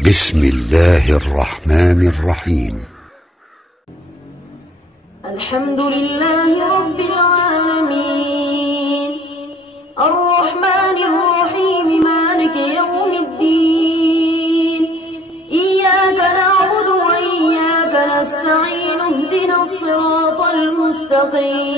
بسم الله الرحمن الرحيم. الحمد لله رب العالمين الرحمن الرحيم مالك يوم الدين إياك نعبد وإياك نستعين اهدنا الصراط المستقيم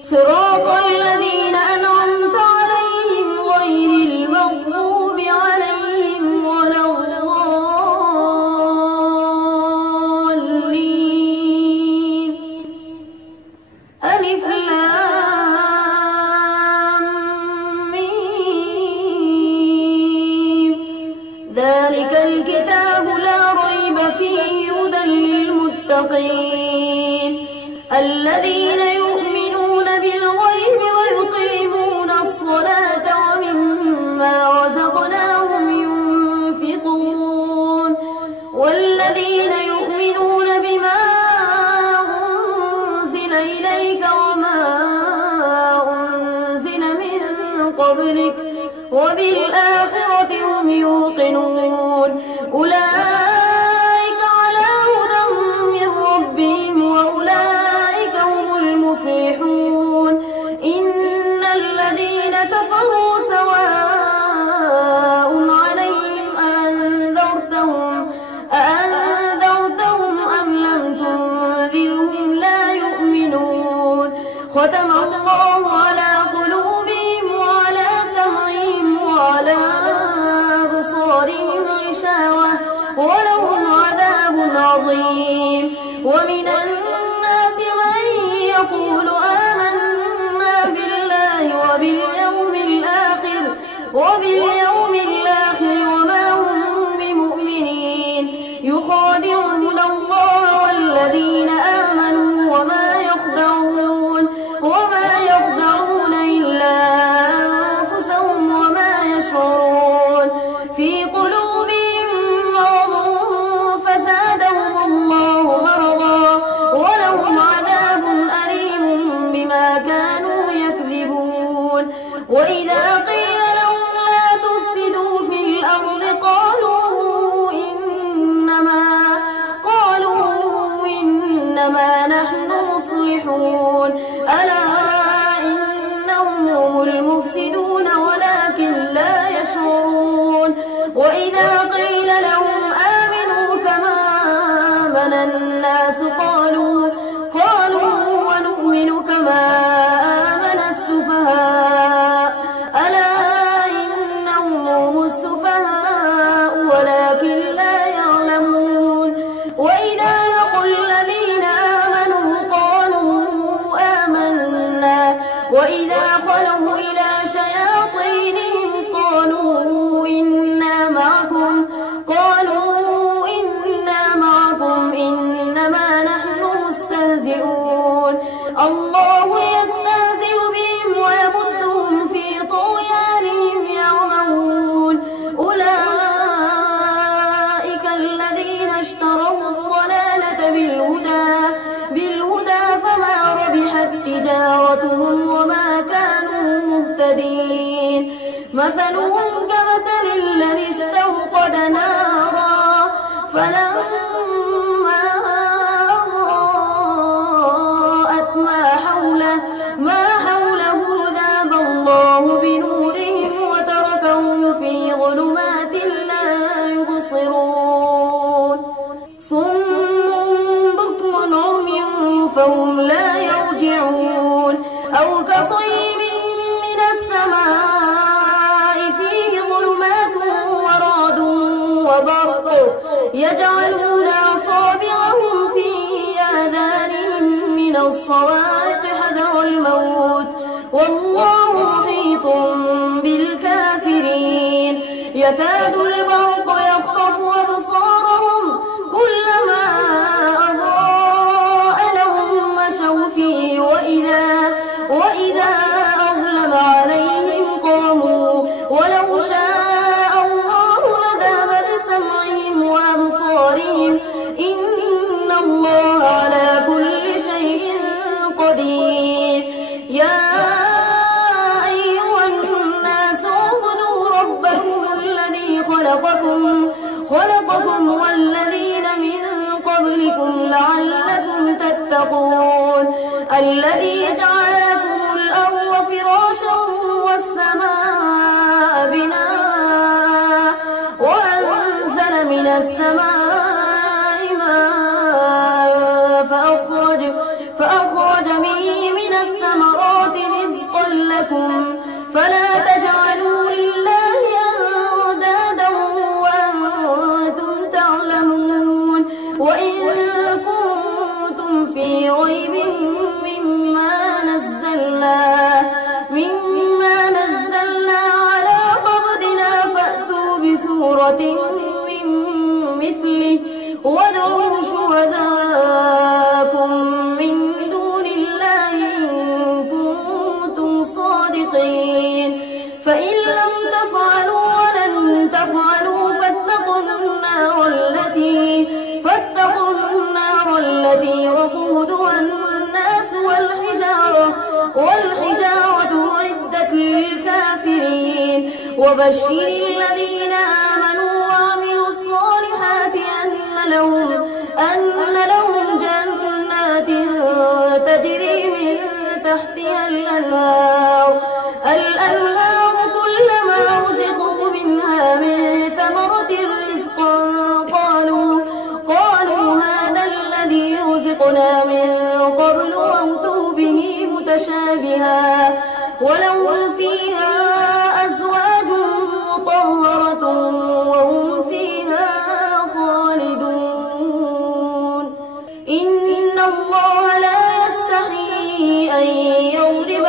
صراط الذين أنعمت عليهم غير المغضوب عليهم ولا الضالين. ألف لام ميم ذلك الكتاب لا ريب فيه هدى للمتقين الذين يؤمنون بالغيب ويقيمون الصلاة ومما رزقناهم ينفقون والذين يؤمنون بما أنزل إليك وما أنزل من قبلك وبالآخرة هم يوقنون أولئك على هدى من ربهم وأولئك هم المفلحون. إن الذين كفروا سواء عليهم أأنذرتهم أم لم تنذرهم لا يؤمنون. ختم الله على قلوبهم وعلى سمعهم وعلى أبصارهم غشاوة ولهم عذاب عظيم. ومن الناس من يقول آمنا بالله وباليوم الآخر وما هم بمؤمنين يخادعون الله والذين آمنوا وما يخدعون إلا أنفسهم وما يشعرون. في قلوبهم مرض فزادهم الله مرضا ولهم عذاب أليم بما كانوا يكذبون. وإذا قيل لهم لا تفسدوا في الأرض قالوا إنما نحن مصلحون ألا إنهم هم المفسدون ولكن لا يشعرون. وإذا قيل لهم آمنوا كما آمن الناس قالوا ونؤمن كما آمن السفهاء ألا إنهم هم السفهاء ولكن لا يعلمون. وإذا لقوا الذين آمنوا قالوا آمنا وإذا خلوا إلى شياطينهم قالوا إنا معكم إنما نحن مستهزئون. الله يستهزئ بهم ويمدهم في طغيانهم يعمهون. أولئك الذين اشتروا الضلالة بالهدى فما ربحت تجارتهم وما كانوا مهتدين. مثلهم كمثل الذي استوقد نارا فلما أضاءت ما حوله ذهب الله بنورهم وتركهم في ظلمات لا يبصرون. صم بكم عمي فهم لا يرجعون. أو كصيب من السماء فيه ظلمات ورعد وبرق يجعلون أصابعهم في آذانهم من الصواعق حذر الموت والله محيط بالكافرين. يكاد البرق يخطف أبصارهم كلما أضاء لهم مشوا فيه وإذا أظلم عليهم قاموا ولو شاء الله لذهب بسمعهم وأبصارهم إن الله على كل شيء قدير. يا أيها الناس اعبدوا ربكم الذي خلقكم خلقكم والذين من قبلكم لعلكم تتقون الذي جعل لكم الأرض فراشا والسماء بناء وأنزل من السماء ماء فأخرج به من الثمرات رزقا لكم فلا تجعلوا لله أندادا وأنتم تعلمون وإن كنتم في ريب مما نزلنا على عبدنا فأتوا بسورة من مثله وادعوا شهداءكم من دون الله إن كنتم صادقين فإن لم تفعلوا ولن تفعلوا فاتقوا النار التي وقودها الناس والحجارة أعدت للكافرين وبشر الذين آمنوا وعملوا الصالحات أن لهم جنات تجري من تحتها الأنهار كلما رزقوا منها من ثمرة رزقا قالوا هذا الذي رزقنا من قبل وأتوا به متشابها ولهم فيها أزواج مطهرة وهم فيها خالدون إن الله لا يستحيي أن يضرب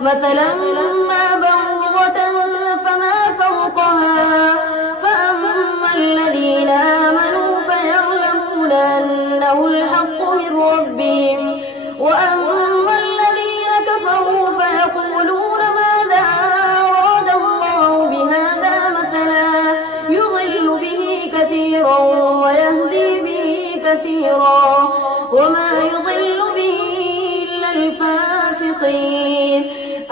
مثلا ما بعوضة فما فوقها فأما الذين آمنوا فيعلمون أنه الحق من ربهم وأما الذين كفروا فيقولون ماذا أراد الله بهذا مثلا يضل به كثيرا ويهدي به كثيرا وما يضل به إلا الفاسقين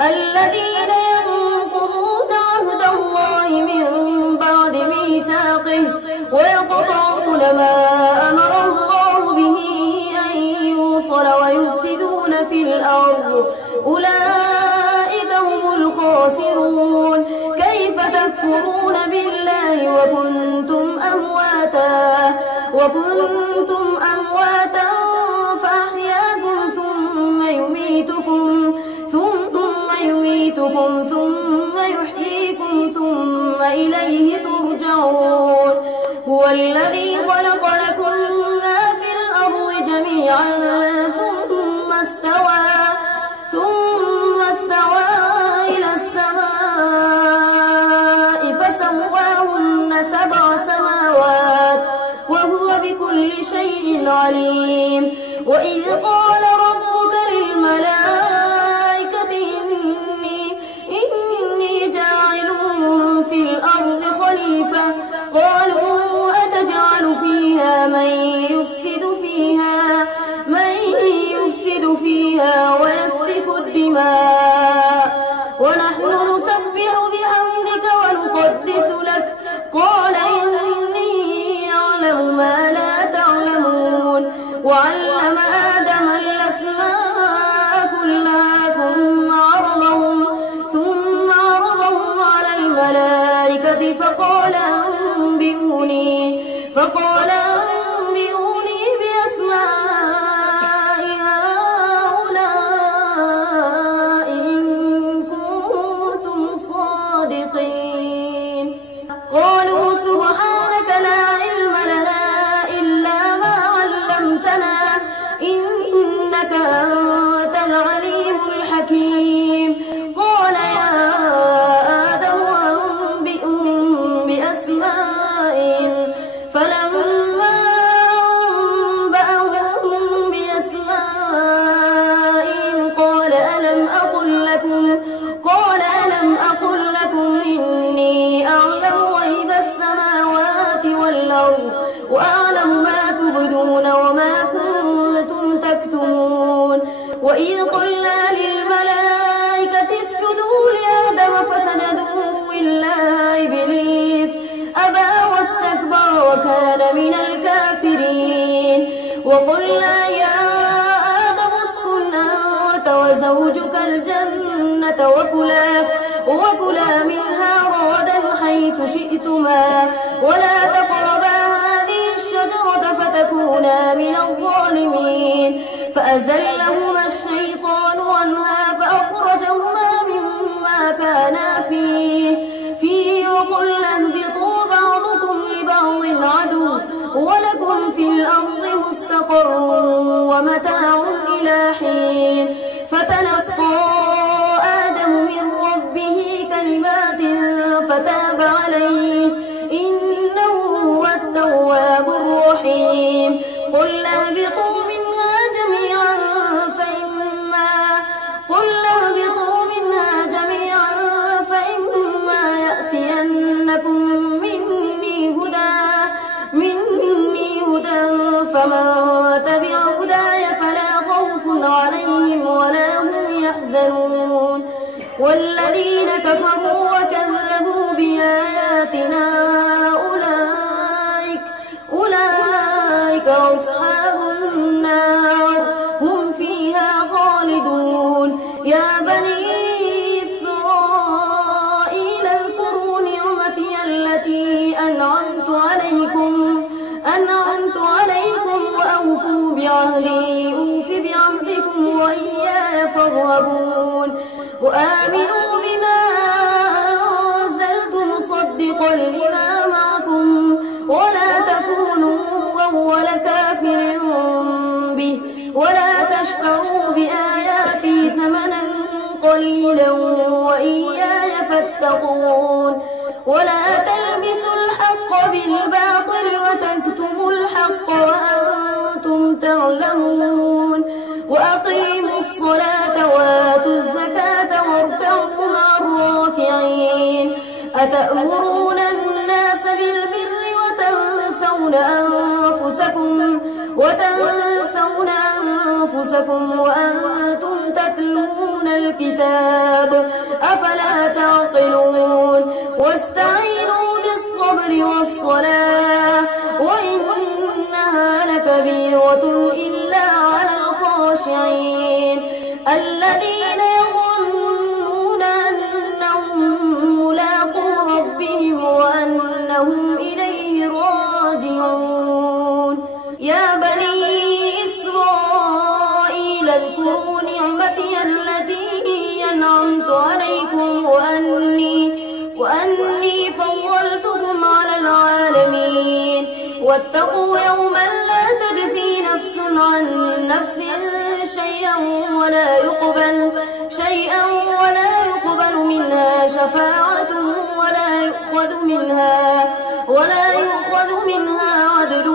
الذين ينقضون عهد الله من بعد ميثاقه ويقطعون ما أمر الله به أن يوصل ويفسدون في الأرض أولئك هم الخاسرون كيف تكفرون بالله وكنتم أمواتا فأحياكم ثم يميتكم ثم يحييكم ثم إليه ترجعون هو الذي خلق لكم ما في الأرض جميعا ثم استوى إلى السماء فسواهن 7 سماوات وهو بكل شيء عليم وإذ قال ربك للملائكة إني جاعل في الأرض خليفة قالوا أتجعل فيها من يفسد فيها ويسفك الدماء ونحن نسبح بحمدك ونقدس لك قال إني أعلم ما لا تعلمون وعلم آدم الأسماء كلها ثم عرضهم على الملائكة فقال أنبئوني بأسماء هؤلاء إن كنتم صادقين قالوا سبحانك لا علم لنا إلا ما علمتنا إنك أنت العليم الحكيم قال يا آدم أنبئهم بأسمائهم فلما وكان من الكافرين. وقلنا يا آدم اسكن أنت وزوجك الجنة وكلا منها رغدا حيث شئتما ولا تقربا هذه الشجرة فتكونا من الظالمين. فأزلهما الشيطان عنها فأخرجهما مما كانا فيه وقلنا اهبطوا بعضكم لبعض عدو ولكم في الأرض مستقر ومتاع إلى حين. فتلقى آدم من ربه كلمات فتاب عليه إنه هو التواب الرحيم. قل اهبطوا منها جميعا فإما يأتينكم مني هدى فمن تبع هداي فلا خوف عليهم ولا هم يحزنون. والذين كفروا وكذبوا بآياتنا أولئك أصحاب النار هم فيها خالدون. يا بني إسرائيل اذكروا نعمتي التي أنعمت عليكم وأوفوا بعهدي أوف بعهدكم وإياي فارهبون. وآمنوا بما أنزلت مصدقا لما معكم ولا تكونوا أول كافر به ولا تشتروا بآياتي ثمنا قليلا وإياي فاتقون. ولا تلبسوا الحق بالباطل وتكتموا الحق وأنتم تعلمون. وأقيموا الصلاة وآتوا الزكاة واركعوا مع الراكعين. أتأمرون الناس بالبر وتنسون أنفسكم وأنتم تتلون الكتاب أفلا تعقلون. واستعينوا بالصبر والصلاة وإنها لكبيرة إلا على الخاشعين الذين يظنون أنهم ملاقو ربهم وأنهم إليه راجعون. يا بني إسرائيل اذكروا نعمتي التي أنعمت عليكم وأني فضلتكم على العالمين. واتقوا يوما لا تجزي نفس عن نفس شيئا ولا يقبل منها شفاعة ولا يؤخذ منها عدل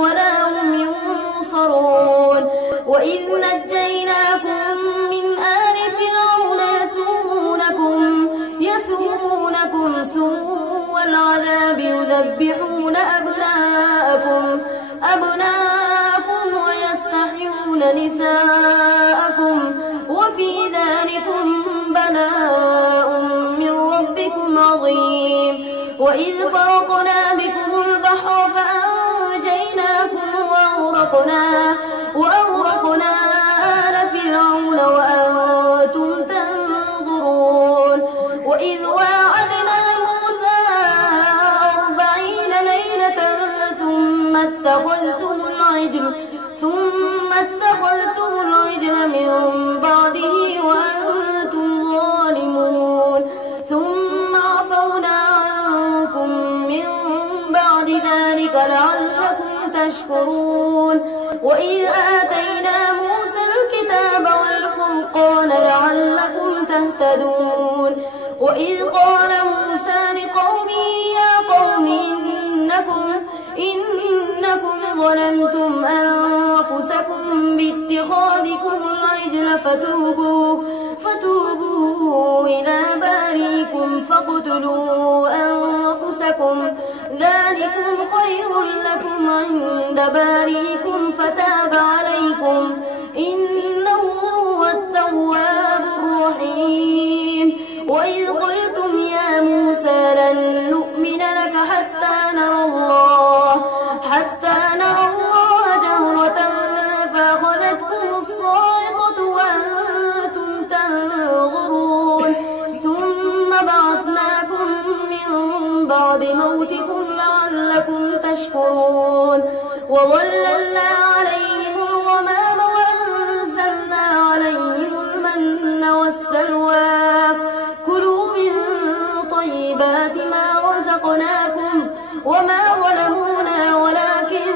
ولا هم ينصرون. وإذ نجيناكم من آل فرعون يسومونكم سوء العذاب يذبحون أبناءكم ويستحيون نساءكم وفي ذلكم بلاء من ربكم عظيم. وإذ فرقنا بكم البحر فأنجيناكم وأغرقنا آل فرعون وأنتم تنظرون. وإذ واعدنا موسى 40 ليلة ثم اتخذتم العجل من بعده وأنتم ظالمون. ثم عفونا عنكم من بعد ذلك لعلكم تشكرون. وإذ آتينا موسى الكتاب والفرقان لعلكم تهتدون. وإذ قال موسى لقومه يا قوم إنكم ظلمتم أنفسكم باتخاذكم العجل فتوبوا إلى باريكم فاقتلوا أنفسكم ذلكم خير لكم عند باريكم فتاب عليكم إنه هو التواب الرحيم. وإذ قلتم يا موسى لن نؤمن لك حتى نرى الله بعد موتكم لعلكم تشكرون وظللنا عليهم الغمام وأنزلنا عليهم المن والسلوى كلوا من طيبات ما رزقناكم وما ظلمونا ولكن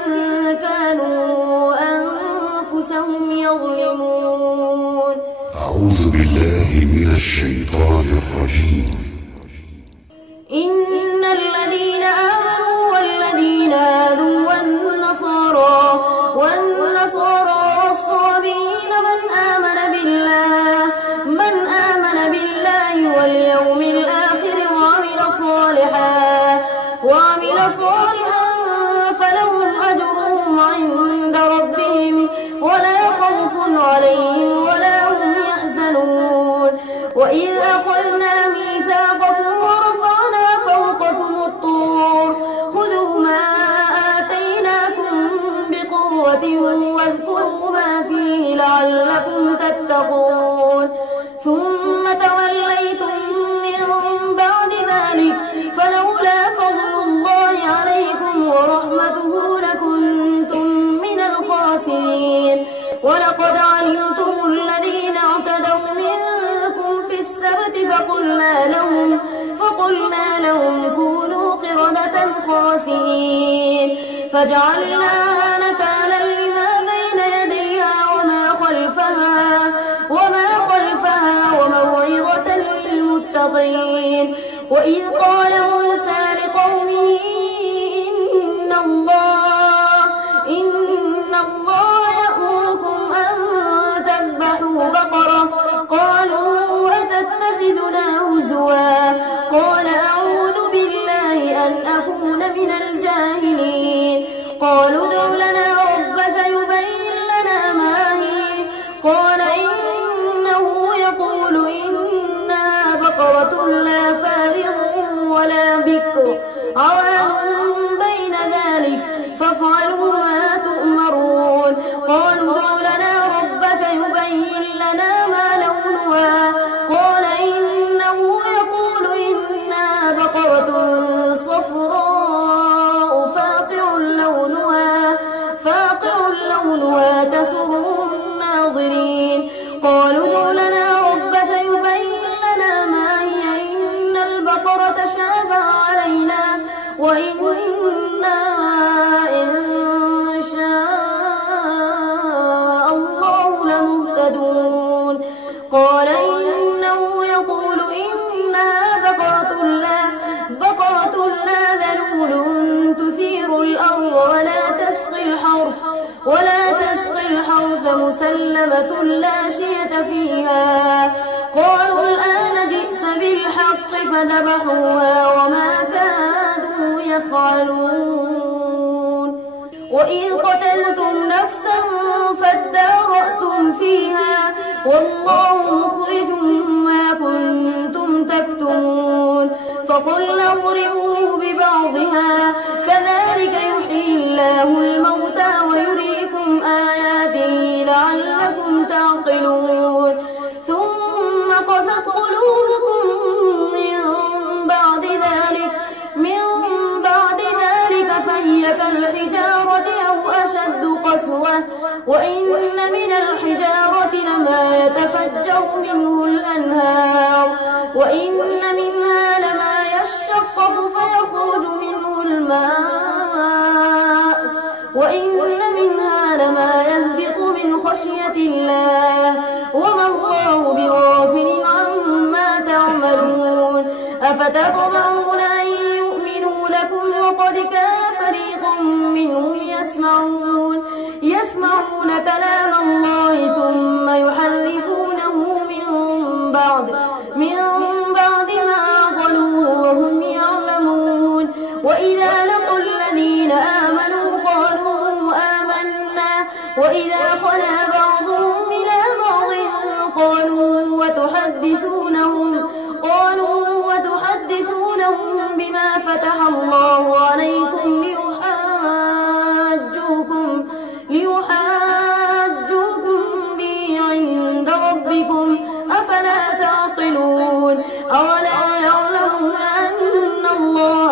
كانوا أنفسهم يظلمون. أعوذ بالله من الشيطان الرجيم. إن الذين آمنوا والذين هادوا والنصارى والصابئين من آمن بالله واليوم الآخر وعمل صالحا فلهم أجرهم عند ربهم ولا خوف عليهم ولا هم يحزنون. وإذ أخذنا ميثاقكم ورفعنا فوقكم الطور خذوا ما آتيناكم بقوة واذكروا ما فيه لعلكم تتقون ثم توليتم من بعد ذلك فلولا فضل الله عليكم ورحمته لكنتم من الخاسرين. ولقد علمتم الذين اعتدوا منكم في السبت فقلنا لهم كونوا قردة خاسئين فجعلناها نكالا لما بين يديها وما خلفها وموعظة للمتقين. وإذ قال موسى لقومه إن الله يأمركم أن تذبحوا بقرة قالوا أتتخذنا هزوا قال أعوذ بالله أن أكون من الجاهلين. قالوا ادع لنا ربك يبين لنا ما هي قال إنه يقول إنها بقرة لا فارغ ولا بكر عوان بين ذلك فافعلوا ما تؤمرون. قالوا ادع لنا ربك يبين لنا ما لونها قال إنه يقول إنها بقرة صفراء فاقع لونها تسر الناظرين. قالوا ادع لنا ربك يبين لنا ما هي إن البقرة تشابه علينا وإنا إن شاء الله لمهتدون. قال إنه يقول إنها بقرة لا ذلول تثير الأرض ولا تسقي الحرث مسلمة لا شية فيها. قالوا الآن جئت بالحق فذبحوها وما كادوا يفعلون. وإذ قتلتم نفسا فادارأتم فيها والله مخرج ما كنتم تكتمون. فقلنا اضربوه ببعضها كذلك يحيي الله الموتى ويريكم آياته لعلكم تعقلون. ثم قست قلوبكم من بعد ذلك فهي كالحجارة أو أشد قسوة وإن من الحجارة لما يتفجر منه الأنهار وإن منها لما يشقق فيخرج منه الماء وإن منها لما يهبط من خشية الله وما الله بغافل عما تعملون. أفتطمعون أن يؤمنوا لكم وقد كان فريق منهم يسمعون كلام الله ثم يحرفونه من بعد ما عقلوه وهم يعلمون. وإذا لقوا الذين آمنوا قالوا آمنا وإذا خلا بعضهم إلى بعض قالوا وتحدثونهم بما فتح الله عليكم ليحاجوكم به عند ربكم أفلا تعقلون. أولا يعلمون أن الله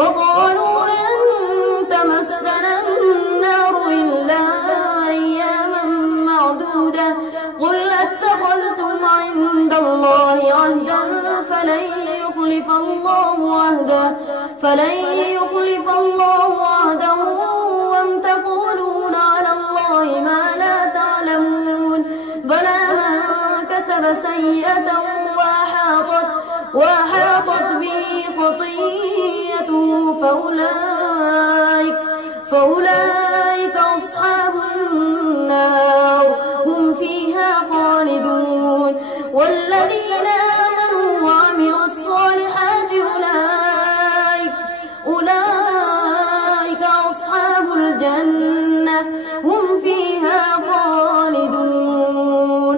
وقالوا لن تمسنا النار إلا أياما معدودة قل اتخذتم عند الله عهدا فلن يخلف الله عهده وأم تقولون على الله ما لا تعلمون بلى من كسب سيئة وأحاطت به خطيئته فأولئك أصحاب النار هم فيها خالدون والذين آمنوا وعملوا الصالحات أولئك أصحاب الجنة هم فيها خالدون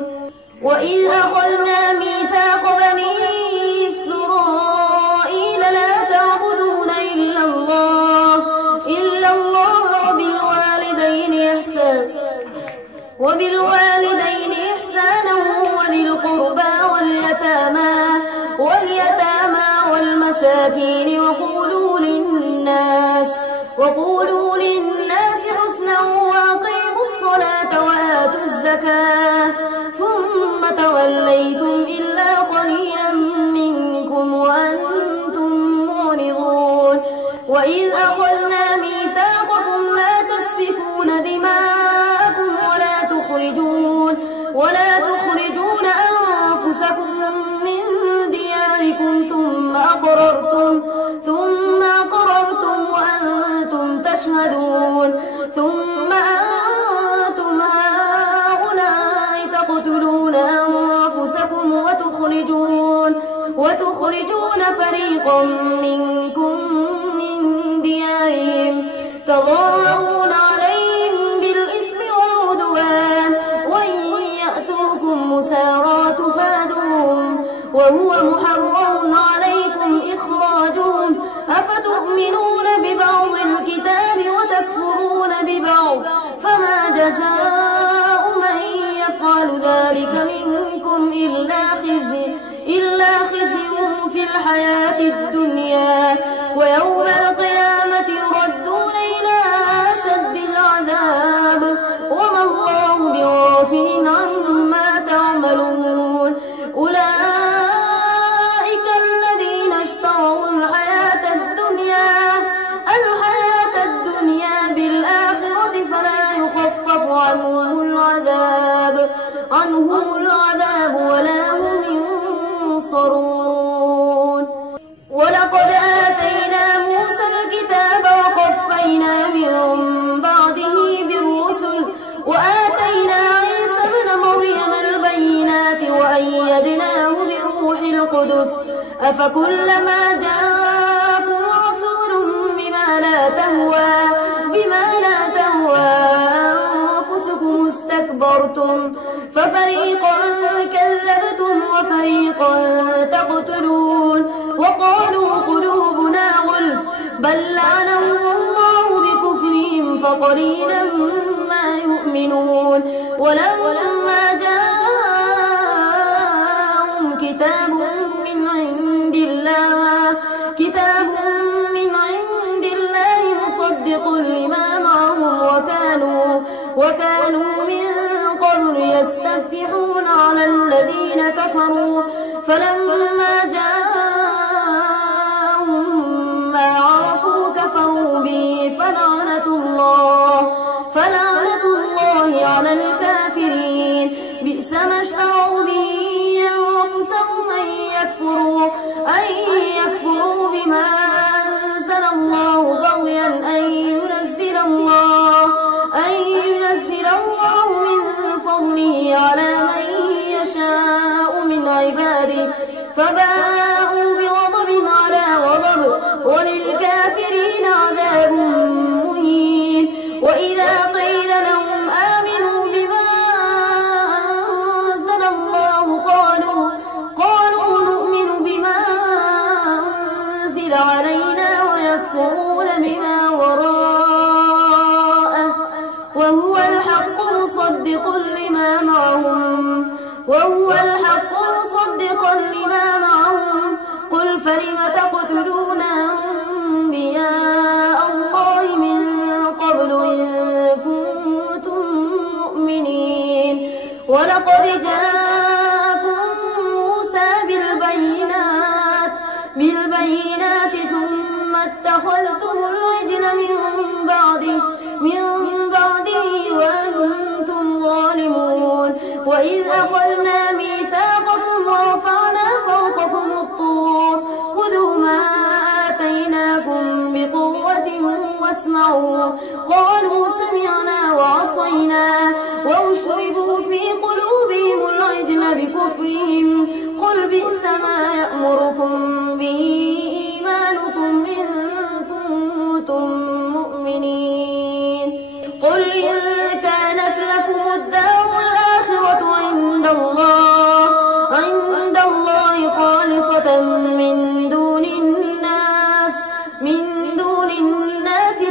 وإذ أخذنا ميثاق بني إسرائيل لا تعبدون إلا الله وبالوالدين إحسانا وذي القربى واليتامى والمساكين وقولوا للناس حسنا وأقيموا الصلاة وآتوا الزكاة ثم توليتم إلا قليلا منكم وأنتم معرضون وإذ أخذنا ميثاقكم لا تسفكون دماءكم ولا تخرجون أنفسكم من دياركم ثم أقررتم وأنتم تشهدون ثم أنتم هؤلاء تقتلون أنفسكم وتخرجون فريقا منكم من ديارهم تظاهرون عليهم بالإثم والعدوان وإن يأتوكم مسارى تفادوهم وهو محرم عليكم إخراجهم أفتؤمنون ببعض الكتاب وتكفرون ببعض فما جزاء من يفعل ذلك منكم إلا خزي في الحياة الدنيا ويوم القيامة يردون إلى أشد العذاب وما الله بغافل عما تعملون أولئك الذين اشتروا الحياة الدنيا بالآخرة فلا يخفف عنهم العذاب ولا هم ينصرون ولقد آتينا موسى الكتاب وقفينا من بعده بالرسل وآتينا عيسى ابن مريم البينات وأيدناه بروح القدس أفكلما جاءكم رسول بما لا تهوى أنفسكم استكبرتم ففريقا كذبتم وفريقا تقتلون وقالوا قلوبنا غلف بل لعنهم الله بكفرهم فقليلا ما يؤمنون ولما جاءهم كتاب من عند الله مصدق لما معهم وكانوا من قبل يستفتحون على الذين كفروا فلما جاءهم ما عرفوا كفروا به فلعنة الله على الكافرين بئس ما اشتروا به أنفسهم أن يكفروا بما أنزل الله بغيا أن ينزل الله من فضله على من يشاء من عباده فباءوا بغضب على غضب وللكافرين عذاب مهين وإذا قيل لهم آمنوا بما أنزل الله قالوا نؤمن بما أنزل علينا ويكفرون بما وراءه وهو الحق مصدقا لما معهم قل فلم تقتلون أنبياء بالبينات ثم اتخذتم العجل من بعده وأنتم ظالمون وإذ أخذنا ميثاقكم ورفعنا فوقكم الطور خذوا ما آتيناكم بقوة واسمعوا قالوا سمعنا وعصينا وأشربوا في قلوبهم العجل بكفرهم قل بئس ما يأمركم به إيمانكم إن كنتم مؤمنين قل إن كانت لكم الدار الآخرة عند الله خالصة من دون الناس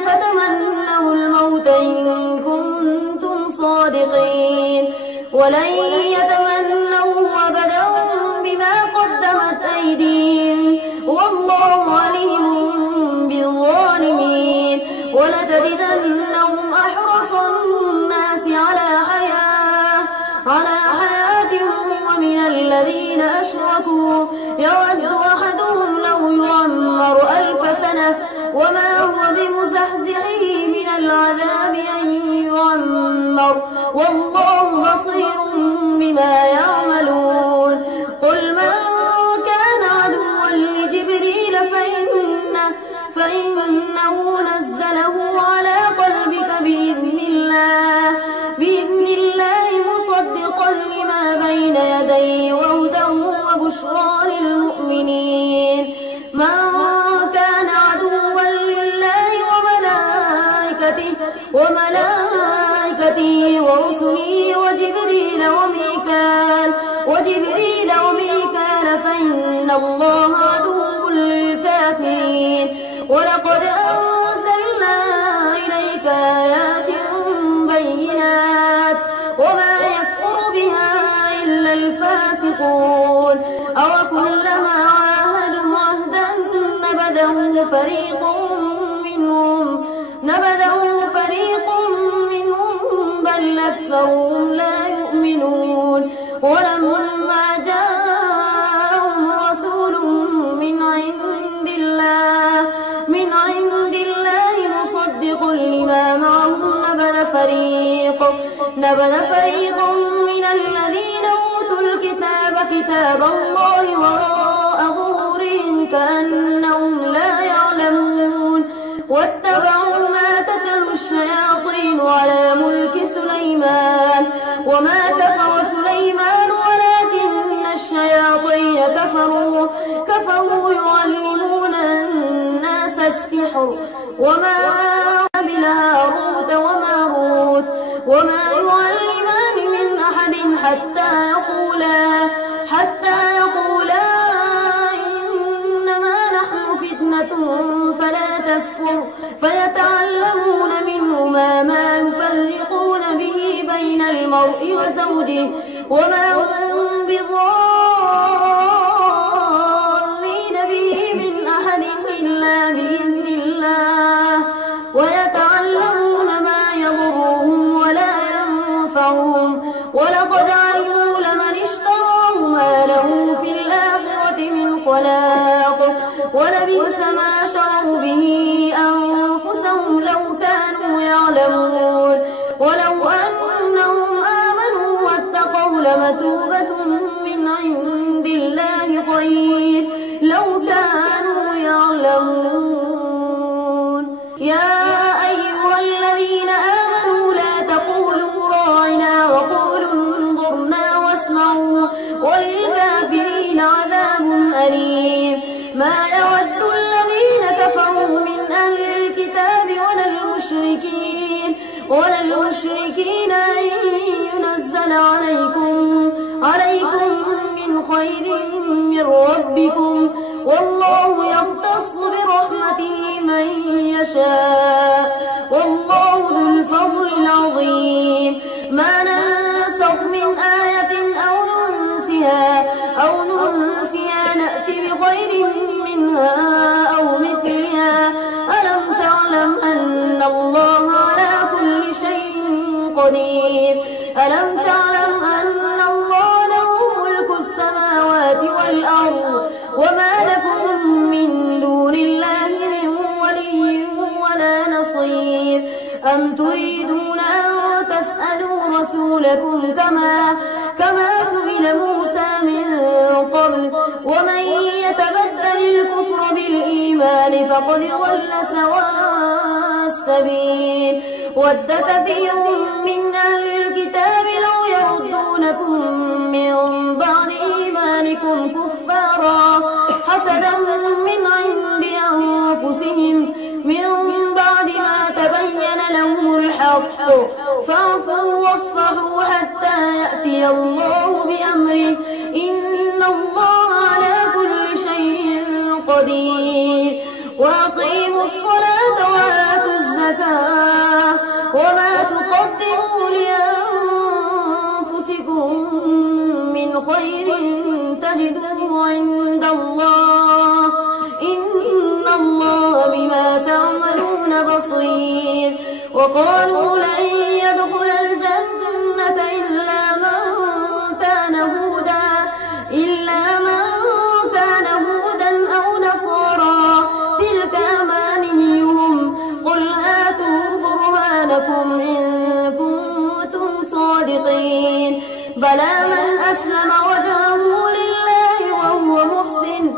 فتمنوا الموت إن كنتم صادقين ولن يتمنوا أبدا بما قدمت أيديهم والله عليم بالظالمين ولتجدنهم أحرص الناس على حياة ومن الذين أشركوا يود أحدهم لو يعمر 1000 سنة وما هو بمزحزحه من العذاب أن يعمر والله بصير بما يعملون قل من كان عدوا لجبريل فإنه نزله على قلبك بإذن الله مصدقا لما بين يديه وهدى وبشرى للمؤمنين من كان عدوا لله وملائكته ورسله وجبريل وميكال فإن الله عدو للكافرين ولقد أنزلنا إليك آيات بينات وما يكفر بها إلا الفاسقون أوكلما عاهدوا عهدا نبذه فريق منهم بل أكثرهم لا يؤمنون ولما جاءهم رسول من عند الله مصدق لما معهم نبذ فريق من الذين أوتوا الكتاب كتاب الله وراء ظهورهم كأنهم لا يعلمون واتبعوا ما تتلو الشياطين على ملك سليمان وما كفر سليمان ولكن الشياطين كفروا يعلمون الناس السحر وما أنزل هاروت وماروت وما يعلمان من أحد حتى يقولا إنما نحن فتنة فلا تكفر فيتعلمون منهما ما يفرقون به بين المرء وزوجه وما هم بضارين به من أحد إلا بإذن الله ويتعلمون ما يضرهم ولا ينفعهم ولقد علموا لمن اشتراه ما له في الآخرة من خلاق ولبئس ما شروا به أنفسهم لو كانوا يعلمون ولو أنهم آمنوا واتقوا لمثوبة من عند الله خير لو كانوا يعلمون يا أيها الذين آمنوا لا تقولوا راعنا وقولوا انظرنا واسمعوا وللكافرين عذاب أليم ما يود الذين كفروا من أهل الكتاب ولا المشركين أن ينزل عليكم من خير من ربكم والله يختص برحمته من يشاء والله ذو الفضل العظيم ما ننسخ من آية أو ننسها نأتي بخير منها أو مثلها ألم تعلم أن الله على كل شيء قدير ألم تعلم أن الله له ملك السماوات والأرض وما لكم من لكم كما سئل موسى من قبل ومن يتبدل الكفر بالإيمان فقد ضل سواء السبيل ود كثير من أهل الكتاب لو يردونكم من بعد إيمانكم كفارا حسدا من عند أنفسهم من بعد ما تبين لهم الحق فاعفوا واصفحوا حتى يأتي الله بأمره إن الله على كل شيء قدير وأقيموا الصلاة وآتوا الزكاة وما تقدموا لأنفسكم من خير تجدوه عند الله إن الله بما تعملون بصير وقالوا لن يدخل الجنة إلا من كان هودا أو نصارى تلك أمانيهم قل هاتوا برهانكم إن كنتم صادقين بلى من أسلم وجهه لله وهو محسن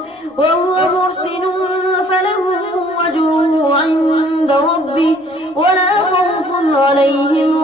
فله أجره عند ربه ولا خوف عليهم